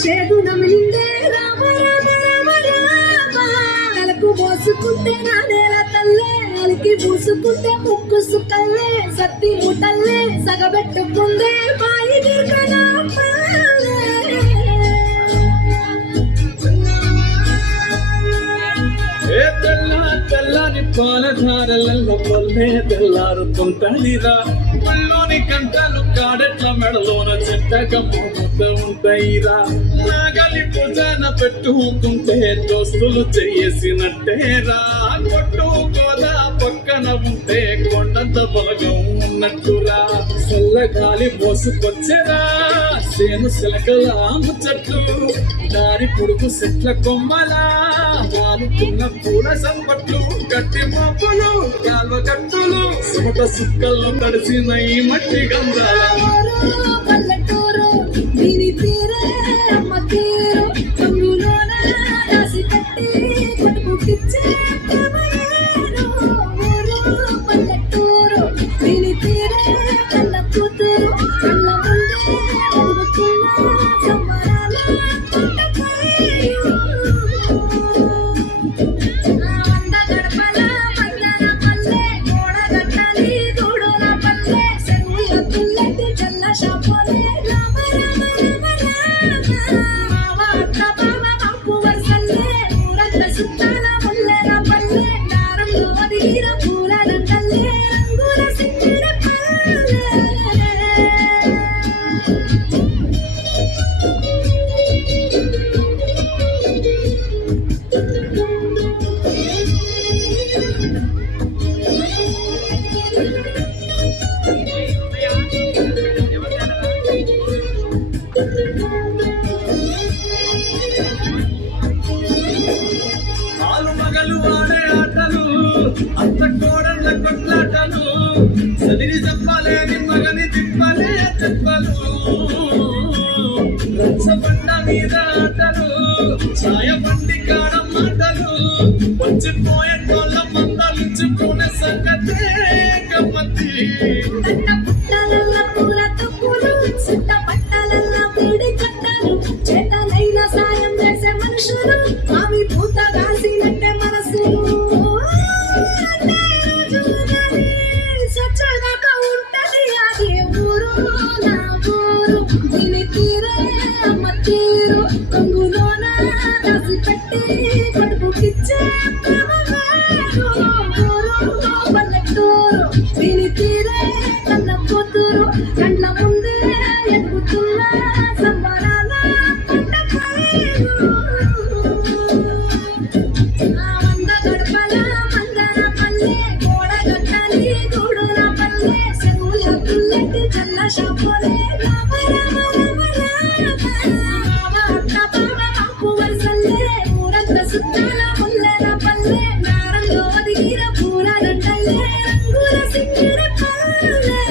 చేదునం నిండే రామ రామ రామ రామ తలకు మోసుకుంటే నా నేల తల్లే అలికి పూసుకుంటే ముక్కు సుక్కల్లే సత్తి ముటల్లే సగబెట్టుకుందే బాయి గిర్కనా తెల్లని పాలధారలలో పొల్లే తెల్లారుతుంటనిరా మళ్ళోని కంటలు కాడెట్ల మెడలోన చెట్టగా మూత ఉంటాయిరా నాగలి భుజాన పెట్టుకుంటే దోస్తులు చేసినట్టేరా కొట్టు గోదా పక్కన ఉంటే కొండంత బలగం ఉన్నట్టురా చల్లగాలి మోసుకొచ్చేరా సేను సిలకలా ముచ్చట్లు దారి పొడుగు చెట్ల కొమ్మలా వాలుతున్న పూల సంపట్లు గట్టి మోపులు కాల్వ గట్టులు సుమట సుక్కల్లో తడిసిన ఈ మట్టి గంధాల పల్లెటూరు దీని తీరే అమ్మ తీరు తమ్ములోన రాసి కట్టి కొడుకుకిచ్చే పల్లెటూరు దీని తీరే కళ్ళ కూతురు కళ్ళ ముందే అడుగుతున్న సంబరాల అంత కోడళ్ళ కొట్లాటలు చదివి చెప్పలేని మగని తిప్పలే చెప్పలు రచ్చబండ మీద ఆటలు ఛాయ బండి కాడ మాటలు వచ్చిపోయేటోళ్ళ మందలించుకునే సంగతే గమ్మతి చేతనైన సాయం చేసే మనుషులు అవి పూత రాసినట్టే మనసులు కొడుకుకిచ్చే పల్లెటూరు దీని తీరే కన్న కూతురు కండ్ల ముందే ఎదుగుతున్న సంబరాల వంద గడపల మందర పల్లె గోడ గట్టలి గూడుల పల్లె చెరువుల పుల్లెట్టి చల్ల షాపులే రామ రామ రామ రామ అక్క బావ మాకు వరసల్లే ఊరంత సుత్తాల ముల్లెల పల్లె నారంలో దిగిర పూల దండల్లే రంగుల సిక్కిర పల్లె